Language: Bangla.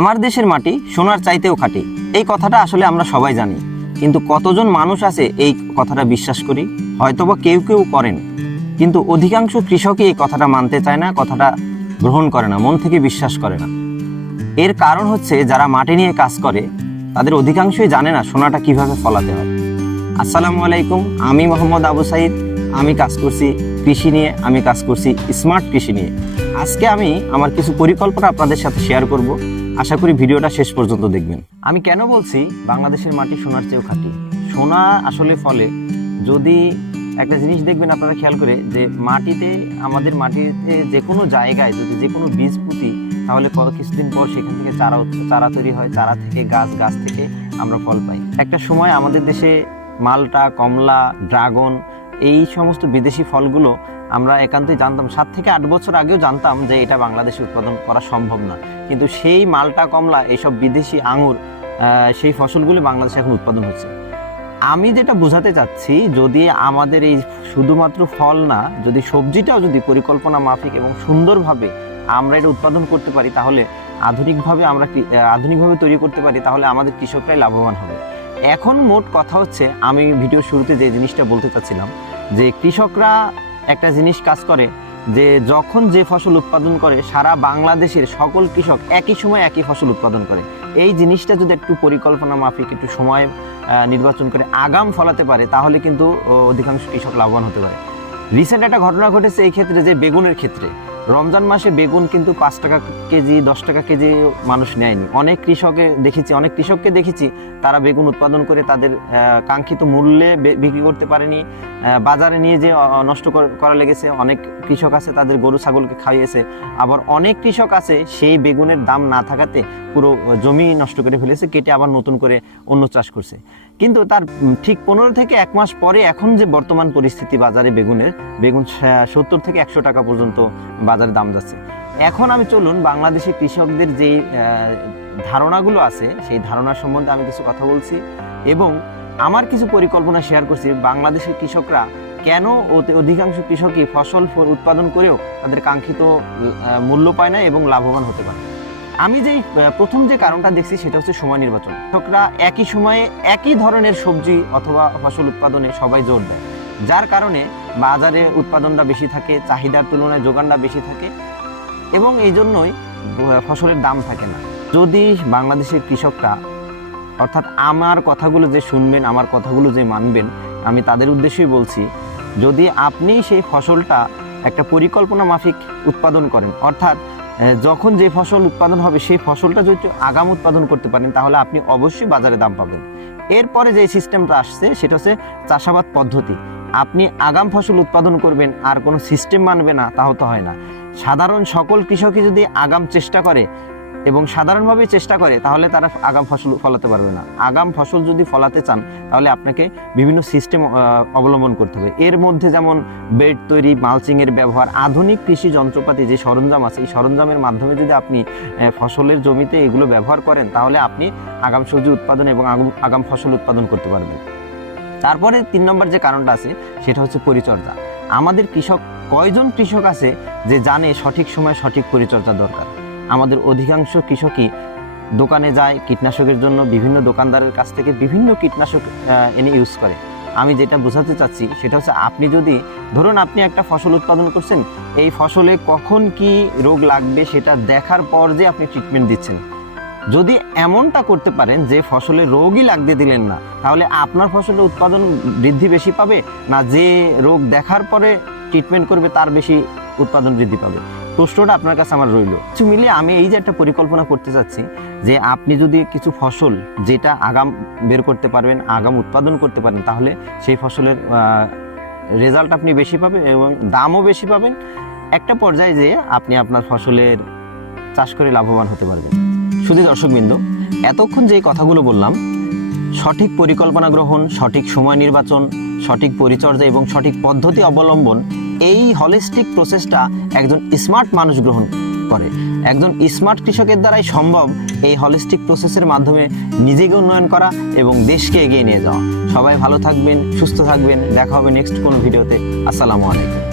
আমার দেশের মাটি সোনার চাইতেও খাঁটি, এই কথাটা আসলে আমরা সবাই জানি, কিন্তু কতজন মানুষ আছে এই কথাটা বিশ্বাস করি? হয়তোবা কেউ কেউ করেন, কিন্তু অধিকাংশ কৃষকই এই কথাটা মানতে চায় না, কথাটা গ্রহণ করে না, মন থেকে বিশ্বাস করে না। এর কারণ হচ্ছে যারা মাটি নিয়ে কাজ করে তাদের অধিকাংশই জানে না সোনাটা কিভাবে ফলাতে হয়। আসসালামু আলাইকুম, আমি মোহাম্মদ আবু সাইদ। আমি কাজ করছি কৃষি নিয়ে, আমি কাজ করছি স্মার্ট কৃষি নিয়ে। আজকে আমি আমার কিছু পরিকল্পনা আপনাদের সাথে শেয়ার করব। আশা করি ভিডিওটা শেষ পর্যন্ত দেখবেন। আমি কেন বলছি বাংলাদেশের মাটি সোনার চেয়েও খাঁটি? সোনা আসলে ফলে, যদি একটা জিনিস দেখবেন আপনারা খেয়াল করে, যে মাটিতে, আমাদের মাটিতে যে কোনো জায়গায় যদি যে কোনো বীজ পুঁতি, তাহলে কিছুদিন পর সেখান থেকে চারা তৈরি হয়, চারা থেকে গাছ, গাছ থেকে আমরা ফল পাই। একটা সময় আমাদের দেশে মালটা, কমলা, ড্রাগন, এই সমস্ত বিদেশি ফলগুলো আমরা একান্তই জানতাম, 7 থেকে 8 বছর আগেও জানতাম যে এটা বাংলাদেশে উৎপাদন করা সম্ভব না। কিন্তু সেই মালটা, কমলা, এইসব বিদেশি আঙুর, সেই ফসলগুলো বাংলাদেশে এখন উৎপাদন হচ্ছে। আমি যেটা বোঝাতে চাচ্ছি, যদি আমাদের এই শুধুমাত্র ফল না, যদি সবজিটাও যদি পরিকল্পনা মাফিক এবং সুন্দরভাবে আমরা এটা উৎপাদন করতে পারি, তাহলে আধুনিকভাবে তৈরি করতে পারি, তাহলে আমাদের কৃষকরাই লাভবান হবে। এখন মোট কথা হচ্ছে, আমি ভিডিওর শুরুতে যে জিনিসটা বলতে চাচ্ছিলাম, যে কৃষকরা একটা জিনিস কাজ করে, যে যখন যে ফসল উৎপাদন করে সারা বাংলাদেশের সকল কৃষক একই সময় একই ফসল উৎপাদন করে। এই জিনিসটা যদি একটু পরিকল্পনা মাফিক, একটু সময় নির্বাচন করে আগাম ফলাতে পারে, তাহলে কিন্তু অধিকাংশ কৃষক লাভবান হতে পারে। রিসেন্ট একটা ঘটনা ঘটেছে এই ক্ষেত্রে, যে বেগুনের ক্ষেত্রে। রমজান মাসে বেগুন কিন্তু 5 টাকা কেজি, 10 টাকা কেজি মানুষ নেয়নি। অনেক কৃষককে দেখেছি তারা বেগুন উৎপাদন করে তাদের কাঙ্ক্ষিত মূল্যে বিক্রি করতে পারেনি, বাজারে নিয়ে যে নষ্ট করা লেগেছে। অনেক কৃষক আছে তাদের গরু ছাগলকে খাইয়েছে, আবার অনেক কৃষক আছে সেই বেগুনের দাম না থাকাতে পুরো জমি নষ্ট করে ফেলেছে, কেটে আবার নতুন করে অন্য চাষ করছে। কিন্তু তার ঠিক 15 থেকে 1 মাস পরে এখন যে বর্তমান পরিস্থিতি বাজারে বেগুন 70 থেকে 100 টাকা পর্যন্ত বাজারে দাম যাচ্ছে। এখন আমি চলুন বাংলাদেশি কৃষকদের যে ধারণাগুলো আছে, সেই ধারণা সম্বন্ধে আমি কিছু কথা বলছি, এবং আমার কিছু পরিকল্পনা শেয়ার করছি। বাংলাদেশের কৃষকরা কেন অধিকাংশ কৃষকই ফসল উৎপাদন করেও তাদের কাঙ্ক্ষিত মূল্য পায় না এবং লাভবান হতে পারে। আমি প্রথম যে কারণটা দেখছি সেটা হচ্ছে সময় নির্বাচন। কৃষকরা একই সময়ে একই ধরনের সবজি অথবা ফসল উৎপাদনে সবাই জোর দেয়, যার কারণে বাজারে উৎপাদনটা বেশি থাকে, চাহিদার তুলনায় যোগানটা বেশি থাকে, এবং এই জন্যই ফসলের দাম থাকে না। যদি বাংলাদেশের কৃষকরা, অর্থাৎ আমার কথাগুলো যে শুনবেন, আমার কথাগুলো যে মানবেন, আমি তাদের উদ্দেশ্যেই বলছি, যদি আপনি সেই ফসলটা একটা পরিকল্পনা মাফিক উৎপাদন করেন, অর্থাৎ যখন যে ফসল উৎপাদন হবে সেই ফসলটা যদি আগাম উৎপাদন করতে পারেন, তাহলে আপনি অবশ্যই বাজারে দাম পাবেন। এরপরে যে সিস্টেমটা আসছে সেটা হচ্ছে চাষাবাদ পদ্ধতি। আপনি আগাম ফসল উৎপাদন করবেন আর কোনো সিস্টেম মানবে না, তাও তো হয় না। সাধারণ সকল কৃষকই যদি আগাম চেষ্টা করে এবং সাধারণভাবে চেষ্টা করে, তাহলে তারা আগাম ফসল ফলাতে পারবে না। আগাম ফসল যদি ফলাতে চান, তাহলে আপনাকে বিভিন্ন সিস্টেম অবলম্বন করতে হবে। এর মধ্যে যেমন বেড তৈরি, মালচিংয়ের ব্যবহার, আধুনিক কৃষি যন্ত্রপাতি যে সরঞ্জাম আছে, এই সরঞ্জামের মাধ্যমে যদি আপনি ফসলের জমিতে এগুলো ব্যবহার করেন, তাহলে আপনি আগাম সবজি উৎপাদন এবং আগাম ফসল উৎপাদন করতে পারবেন। তারপরে 3 নম্বর যে কারণটা আছে সেটা হচ্ছে পরিচর্যা। আমাদের কয়জন কৃষক আছে যে জানে সঠিক সময় সঠিক পরিচর্যা দরকার? আমাদের অধিকাংশ কৃষকই দোকানে যায় কীটনাশকের জন্য, বিভিন্ন দোকানদারের কাছ থেকে বিভিন্ন কীটনাশক এনে ইউজ করে। আমি যেটা বোঝাতে চাচ্ছি সেটা হচ্ছে, আপনি যদি ধরুন আপনি একটা ফসল উৎপাদন করছেন, এই ফসলে কখন কি রোগ লাগবে সেটা দেখার পর যে আপনি ট্রিটমেন্ট দিচ্ছেন। যদি এমনটা করতে পারেন যে ফসলে রোগই লাগতে দিলেন না, তাহলে আপনার ফসলের উৎপাদন বৃদ্ধি বেশি পাবে না যে রোগ দেখার পরে ট্রিটমেন্ট করবে তার বেশি উৎপাদন বৃদ্ধি পাবে? প্রশ্নটা আপনার কাছে আমার রইল। কিছু মিলে আমি এই যে একটা পরিকল্পনা করতে চাচ্ছি, যে আপনি যদি কিছু ফসল যেটা আগাম বের করতে পারবেন, আগাম উৎপাদন করতে পারেন, তাহলে সেই ফসলের রেজাল্ট আপনি বেশি পাবেন এবং দামও বেশি পাবেন। একটা পর্যায়ে যেয়ে আপনি আপনার ফসলের চাষ করে লাভবান হতে পারবেন। শুধু দর্শকবৃন্দ, এতক্ষণ যে কথাগুলো বললাম, সঠিক পরিকল্পনা গ্রহণ, সঠিক সময় নির্বাচন, সঠিক পরিচর্যা এবং সঠিক পদ্ধতি অবলম্বন, এই হলিস্টিক প্রসেসটা একজন স্মার্ট মানুষ গ্রহণ করে। একজন স্মার্ট কৃষকের দ্বারাই সম্ভব এই হলিস্টিক প্রসেসের মাধ্যমে নিজেকে উন্নয়ন করা এবং দেশকে এগিয়ে নিয়ে যাওয়া। সবাই ভালো থাকবেন, সুস্থ থাকবেন। দেখা হবে নেক্সট কোনো ভিডিওতে। আসসালামু আলাইকুম।